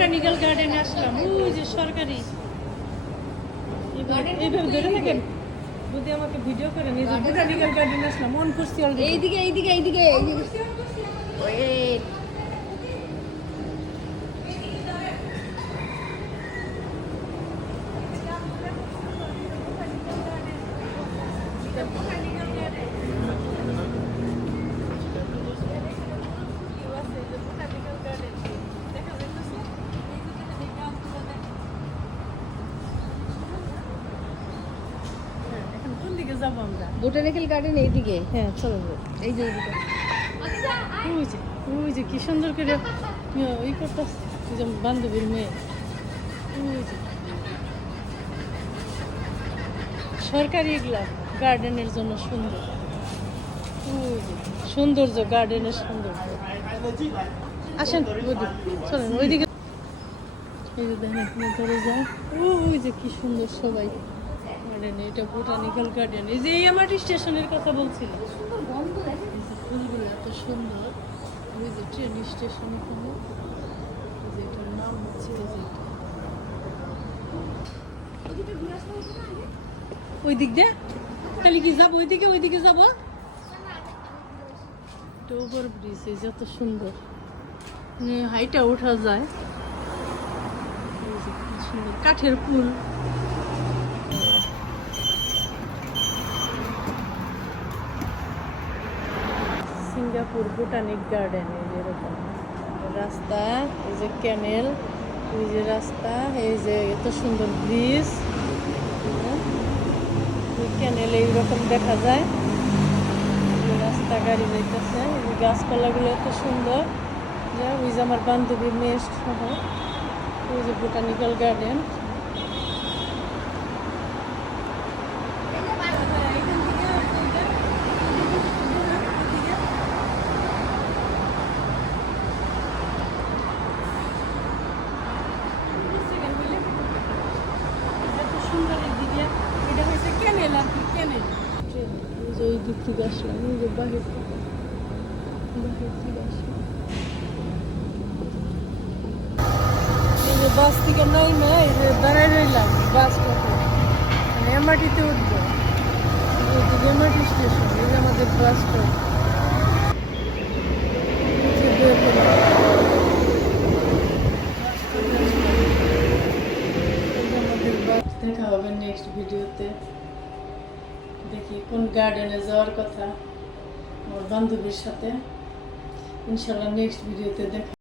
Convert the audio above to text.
Botanical গার্ডেনে আসলাম। ওই যে সরকারি এইভাবে ধরে থাকেন, যদি আমাকে ভিডিও করেন। এই যে বোটানিক্যাল গার্ডেনে আসলাম, মন করছি অলরেডি। এইদিকে এইদিকে এইদিকে এইদিকে ওয়েট কোন দিকে যাবো আমরা? বোটানিক্যাল গার্ডেন এইদিকে। হ্যাঁ চলো। এই যে এইদিকে ওই যে কি সুন্দর করে ওই করতেছে, ওই যে বান্ধবীর মেয়ে। ওই যে সরকারি এগুলা গার্ডেনের জন্য সুন্দর। ওই যে সৌন্দর্য, গার্ডেনের সৌন্দর্য। আসেন ওইদিকে, চলেন ওইদিকে। এই যে দেখেন ধরে যায়। ওই যে কি সুন্দর সবাই গার্ডেন। এটা বোটানিক্যাল গার্ডেন। এই যে এই আমার স্টেশনের কথা বলছিল, ফুলগুলো এত সুন্দর। ওই যে ট্রেন স্টেশন এখানে, এই যে এটার নাম হচ্ছে এই যে ওই দিক দিয়ে। তাহলে কি যাবো ওইদিকে? ওইদিকে যাবো। এটা ওভার ব্রিজ, এই যত সুন্দর হাইটা ওঠা যায়। এই যে কি সুন্দর কাঠের পুল। Singapore botanic garden. এই যে এরকম রাস্তা, এই যে ক্যানেল, এই যে রাস্তা, এই যে এত সুন্দর ব্রিজ। ক্যানেল এইরকম দেখা যায়, রাস্তা গাড়ি যাইতেছে। এই যে গাছপালাগুলো এত সুন্দর। ওই যে আমার বান্ধবীর মেয়ে সহ। ওই যে বোটানিক্যাল গার্ডেন। ওই দিক থেকে আসলাম, ওই যে বাহির থেকে আসলাম। এই যে বাস থেকে নাইমে এই যে দাঁড়ায় রইলাম বাস করতে, মানে এমআরটিতে উঠবো। এই যে এমআরটি স্টেশন, এই যে আমাদের বাস স্টপ। দেখা হবে নেক্সট ভিডিওতে। দেখি কোন গার্ডেনে যাওয়ার কথা আমার বান্ধবীর সাথে। ইনশাল্লাহ নেক্সট ভিডিওতে দেখা।